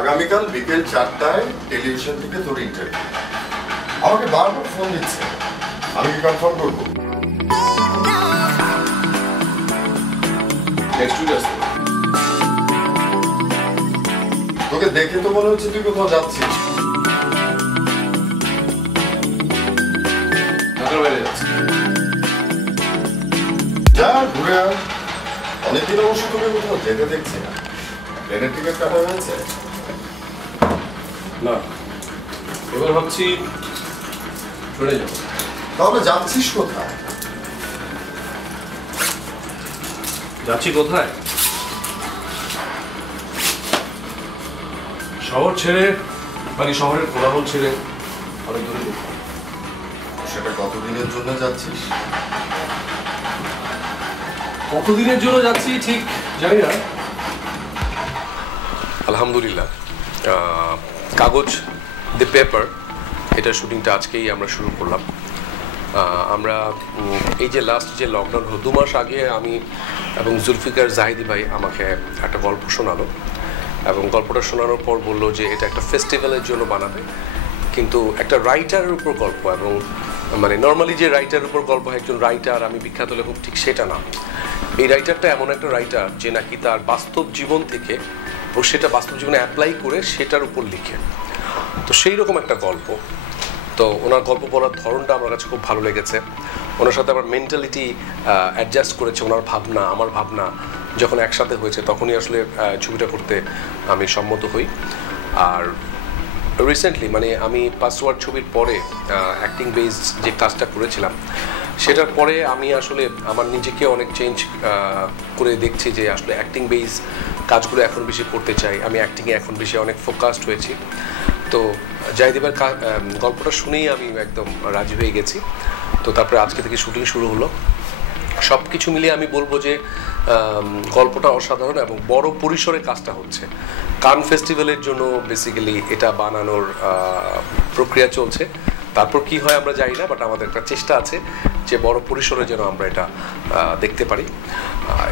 আগামীকাল বিকেল 4টায় টেলিভিশন থেকে তোর ইন্টারভিউ। আমাকে বারবার ফোন দিচ্ছে, আমি কি কনফার্ম করবো? তোকে দেখে তো মনে হচ্ছে তুই কোথাও যাচ্ছিস। যা ঘুরে আয়, অনেকদিন অবশ্য তোকে কোথাও যেতে দেখছি না। প্লেনের টিকিট কাটা হয়েছে? না, এবার ভাবছি ট্রেনে যাব। তাহলে যাচ্ছিস কোথায়? যাচ্ছি কোথায়? শহর ছেড়ে, মানে শহরের কোলাহল ছেড়ে অনেক দূরে। সেটা কতদিনের জন্য যাচ্ছিস? কতদিনের জন্য যাচ্ছি ঠিক জানি না। আলহামদুলিল্লাহ, কাগজ দ্য পেপার এটার শুটিংটা আজকেই আমরা শুরু করলাম। আমরা এই যে লাস্ট যে লকডাউন হলো 2 মাস আগে আমি এবং জুলফিকার জাহিদি ভাই আমাকে একটা গল্প শোনালো, এবং গল্পটা শোনানোর পর বললো যে এটা একটা ফেস্টিভ্যালের জন্য বানাবে, কিন্তু একটা রাইটারের উপর গল্প, এবং মানে নর্মালি যে রাইটারের উপর গল্প একজন রাইটার আমি বিখ্যাত লেখক ঠিক সেটা না। এই রাইটারটা এমন একটা রাইটার যে নাকি তার বাস্তব জীবন থেকে ও সেটা বাস্তব জীবনে অ্যাপ্লাই করে সেটার উপর লিখে, তো সেই রকম একটা গল্প। তো ওনার গল্প বলার ধরনটা আমার কাছে খুব ভালো লেগেছে। ওনার সাথে আমার মেন্টালিটি অ্যাডজাস্ট করেছে, ওনার ভাবনা আমার ভাবনা যখন একসাথে হয়েছে তখনই আসলে ছবিটা করতে আমি সম্মত হই। আর রিসেন্টলি মানে আমি পাসওয়ার্ড ছবির পরে অ্যাক্টিং বেসড যে কাজটা করেছিলাম সেটার পরে আমি আসলে আমার নিজেকে অনেক চেঞ্জ করে দেখছি যে আসলে অ্যাক্টিং বেস কাজগুলো এখন বেশি করতে চাই। আমি অ্যাক্টিংয়ে এখন বেশি অনেক ফোকাসড হয়েছি। তো জয়দীপের গল্পটা শুনেই আমি একদম রাজি হয়ে গেছি। তো তারপরে আজকে থেকে শুটিং শুরু হলো। সব কিছু মিলিয়ে আমি বলবো যে গল্পটা অসাধারণ এবং বড় পরিসরে কাজটা হচ্ছে। কান ফেস্টিভ্যালের জন্য বেসিক্যালি এটা বানানোর প্রক্রিয়া চলছে। তারপর কি হয় আমরা জানি না, বাট আমাদের একটা চেষ্টা আছে যে বড় পরিসরে যেন আমরা এটা দেখতে পারি।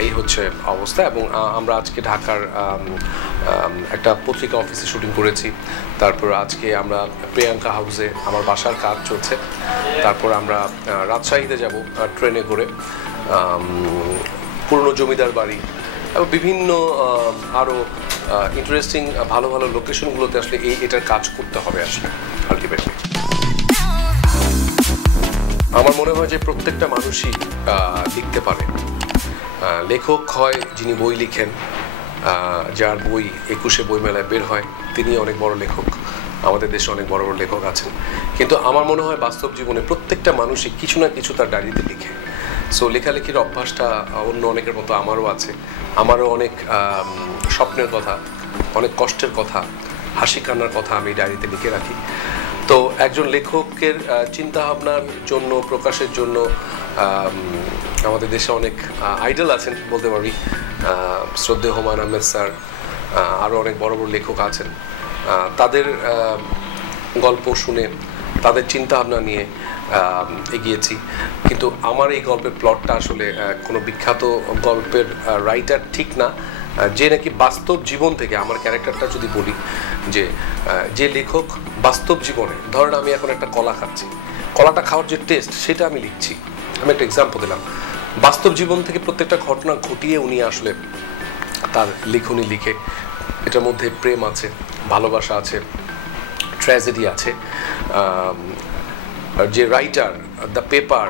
এই হচ্ছে অবস্থা। এবং আমরা আজকে ঢাকার একটা পত্রিকা অফিসে শুটিং করেছি। তারপর আজকে আমরা প্রিয়াঙ্কা হাউসে আমার বাসার কাজ চলছে। তারপর আমরা রাজশাহীতে যাব ট্রেনে করে, পুরনো জমিদার বাড়ি এবং বিভিন্ন আরও ইন্টারেস্টিং ভালো ভালো লোকেশনগুলোতে আসলে এটার কাজ করতে হবে আসলে আলটিমেটলি। আমার মনে হয় যে প্রত্যেকটা মানুষই লিখতে পারে। লেখক হয় যিনি বই লিখেন, যার বই 21শে বইমেলায় বের হয় তিনি অনেক বড় লেখক। আমাদের দেশে অনেক বড় বড় লেখক আছেন, কিন্তু আমার মনে হয় বাস্তব জীবনে প্রত্যেকটা মানুষই কিছু না কিছু তার ডায়েরিতে লিখে। সো লেখালেখির অভ্যাসটা অন্য অনেকের মতো আমারও আছে। আমারও অনেক স্বপ্নের কথা, অনেক কষ্টের কথা, হাসি কান্নার কথা আমি ডায়েরিতে লিখে রাখি। তো একজন লেখকের চিন্তাভাবনার জন্য, প্রকাশের জন্য আমাদের দেশে অনেক আইডল আছেন বলতে পারি। শ্রদ্ধেয় হুমায়ুন আহমেদ স্যার, আরও অনেক বড় বড় লেখক আছেন। তাদের গল্প শুনে তাদের চিন্তাভাবনা নিয়ে এগিয়েছি। কিন্তু আমার এই গল্পের প্লটটা আসলে কোনো বিখ্যাত গল্পের রাইটার ঠিক না, যে নাকি বাস্তব জীবন থেকে আমার ক্যারেক্টারটা যদি বলি যে লেখক বাস্তব জীবনে, ধরেন আমি এখন একটা কলা খাচ্ছি, কলাটা খাওয়ার যে টেস্ট সেটা আমি লিখছি। আমি একটা এক্সাম্পল দিলাম। বাস্তব জীবন থেকে প্রত্যেকটা ঘটনা ঘটিয়ে উনি আসলে তার লিখনি লিখে। এটার মধ্যে প্রেম আছে, ভালোবাসা আছে, ট্র্যাজেডি আছে। যে রাইটার দ্য পেপার,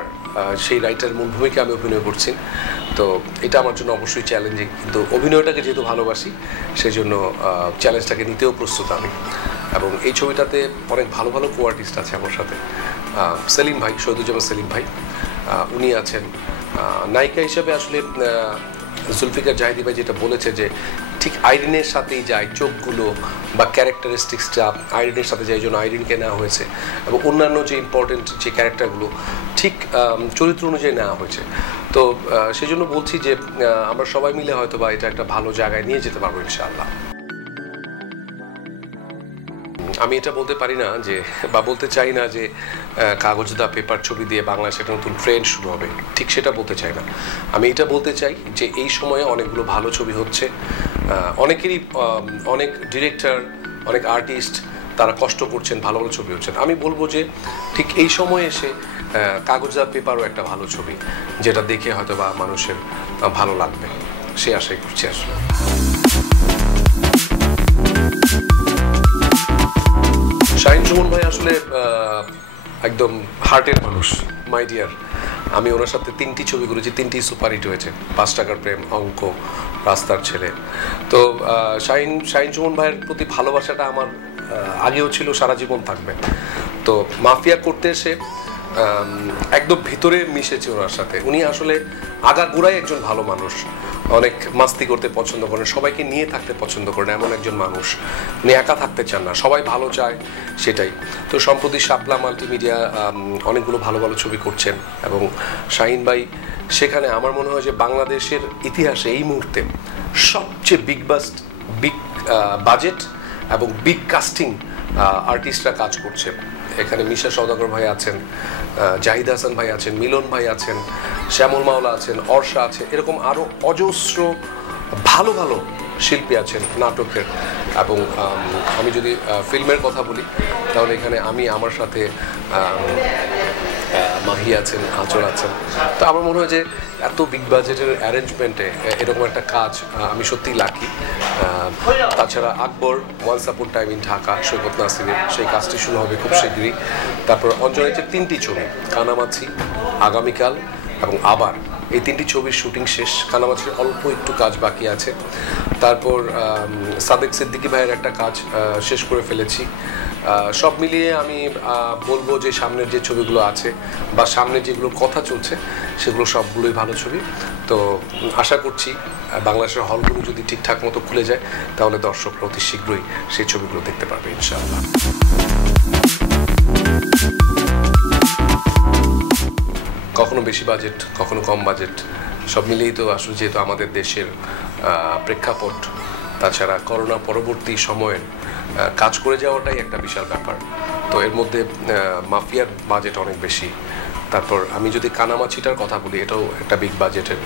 সেই রাইটার মূল ভূমিকা আমি অভিনয় করছি। তো এটা আমার জন্য অবশ্যই চ্যালেঞ্জিং, কিন্তু অভিনয়টাকে যেহেতু ভালোবাসি সেই জন্য চ্যালেঞ্জটাকে নিতেও প্রস্তুত আমি। এবং এই ছবিটাতে অনেক ভালো ভালো কো আর্টিস্ট আছে আমার সাথে। সেলিম ভাই, শহীদুজ্জামান সেলিম ভাই উনি আছেন। নায়িকা হিসেবে আসলে জুলফিকার জাহিদি ভাই যেটা বলেছে যে ঠিক আইরিনের সাথেই যায়, চোখগুলো বা ক্যারেক্টারিস্টিক্সটা আইরিনের সাথে যায়, এই জন্য আইরিনকে নেওয়া হয়েছে। এবং অন্যান্য যে ইম্পর্টেন্ট যে ক্যারেক্টারগুলো ঠিক চরিত্র অনুযায়ী নেওয়া হয়েছে। তো সেই জন্য বলছি যে আমরা সবাই মিলে হয়তো বা এটা একটা ভালো জায়গায় নিয়ে যেতে পারবো ইনশাআল্লাহ। আমি এটা বলতে পারি না যে, বা বলতে চাই না যে কাগজ দা পেপার ছবি দিয়ে বাংলাদেশে একটা নতুন ট্রেন্ড শুরু হবে, ঠিক সেটা বলতে চাই না। আমি এটা বলতে চাই যে এই সময়ে অনেকগুলো ভালো ছবি হচ্ছে। অনেকেরই, অনেক ডিরেক্টর, অনেক আর্টিস্ট তারা কষ্ট করছেন, ভালো ভালো ছবি হচ্ছেন। আমি বলবো যে ঠিক এই সময়ে এসে কাগজ আর পেপারও একটা ভালো ছবি, যেটা দেখে হয়তো বা মানুষের ভালো লাগবে, সে আশাই করছি আসলে। শাহিন সুমন ভাই আসলে একদম হার্টের মানুষ, মাই ডিয়ার। আমি ওনার সাথে 3টি ছবি করেছি, 3টি সুপারহিট হয়েছে, 5 টাকার প্রেম, অঙ্ক, রাস্তার ছেলে। তো শাহিন সুমন ভাইয়ের প্রতি ভালোবাসাটা আমার আগেও ছিল, সারা জীবন থাকবে। তো মাফিয়া করতে এসে একদম ভিতরে মিশেছে ওনার সাথে। উনি আসলে আগাগোড়াই একজন ভালো মানুষ, অনেক মাস্তি করতে পছন্দ করেন, সবাইকে নিয়ে থাকতে পছন্দ করেন, এমন একজন মানুষ। উনি একা থাকতে চান না, সবাই ভালো চায়, সেটাই। তো সম্প্রতি শাপলা মাল্টিমিডিয়া অনেকগুলো ভালো ভালো ছবি করছেন, এবং শাহিন ভাই সেখানে আমার মনে হয় যে বাংলাদেশের ইতিহাসে এই মুহূর্তে সবচেয়ে বিগ বাজেট এবং বিগ কাস্টিং আর্টিস্টরা কাজ করছে। এখানে মিশা সওদাগর ভাই আছেন, জাহিদ হাসান ভাই আছেন, মিলন ভাই আছেন, শ্যামল মাওলা আছেন, অর্ষা আছে, এরকম আরও অজস্র ভালো ভালো শিল্পী আছেন নাটকের। এবং আমি যদি ফিল্মের কথা বলি তাহলে এখানে আমার সাথে মাহি আছেন, আঁচল আছেন। তো আমার মনে হয় যে এত বিগ বাজেটের অ্যারেঞ্জমেন্টে এরকম একটা কাজ আমি সত্যিই লাকি। তাছাড়া Akbar, once upon time in Dhaka, Saikat নাসিরের সেই কাজটি শুরু হবে খুব শীঘ্রই। তারপর অঞ্জনের যে 3টি ছবি, কানামাছি, আগামীকাল এবং আবার, এই 3টি ছবির শুটিং শেষ। কানামাছির অল্প একটু কাজ বাকি আছে। তারপর সাদেক সিদ্দিকী ভাইয়ের একটা কাজ শেষ করে ফেলেছি। সব মিলিয়ে আমি বলবো যে সামনের যে ছবিগুলো আছে বা সামনে যেগুলো কথা চলছে সেগুলো সবগুলোই ভালো ছবি। তো আশা করছি বাংলাদেশের হলগুলো যদি ঠিকঠাক মতো খুলে যায় তাহলে দর্শকরা অতি শীঘ্রই সেই ছবিগুলো দেখতে পারবে ইনশাআল্লাহ। কখনো বেশি বাজেট, কখনো কম বাজেট, সব মিলিয়েই তো আসলে যেহেতু আমাদের দেশের প্রেক্ষাপট, তাছাড়া করোনা পরবর্তী সময়ে কাজ করে যাওয়াটাই একটা বিশাল ব্যাপার। তো এর মধ্যে মাফিয়ার বাজেট অনেক বেশি। তারপর আমি যদি কানামাছিটার কথা বলি, এটাও একটা বিগ বাজেটের।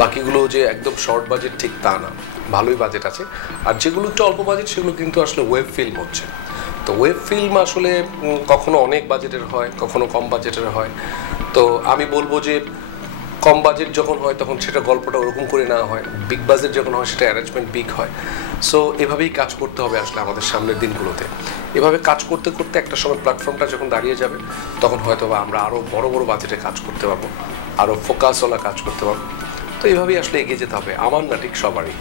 বাকিগুলো যে একদম শর্ট বাজেট ঠিক তা না, ভালোই বাজেট আছে। আর যেগুলো একটু অল্প বাজেট সেগুলো কিন্তু আসলে ওয়েব ফিল্ম হচ্ছে। তো ওয়েব ফিল্ম আসলে কখনো অনেক বাজেটের হয়, কখনো কম বাজেটের হয়। তো আমি বলবো যে কম বাজেট যখন হয় তখন সেটা গল্পটা ওরকম করে না হয়, বিগ বাজেট যখন হয় সেটা অ্যারেঞ্জমেন্ট বিগ হয়। সো এভাবেই কাজ করতে হবে আসলে আমাদের সামনের দিনগুলোতে। এভাবে কাজ করতে করতে একটা সময় প্ল্যাটফর্মটা যখন দাঁড়িয়ে যাবে তখন হয়তো বা আমরা আরও বড় বড় বাজেটে কাজ করতে পারবো, আরও ফোকাসওয়ালা কাজ করতে পারবো। তো এইভাবেই আসলে এগিয়ে যেতে হবে, আমার না ঠিক সবারই।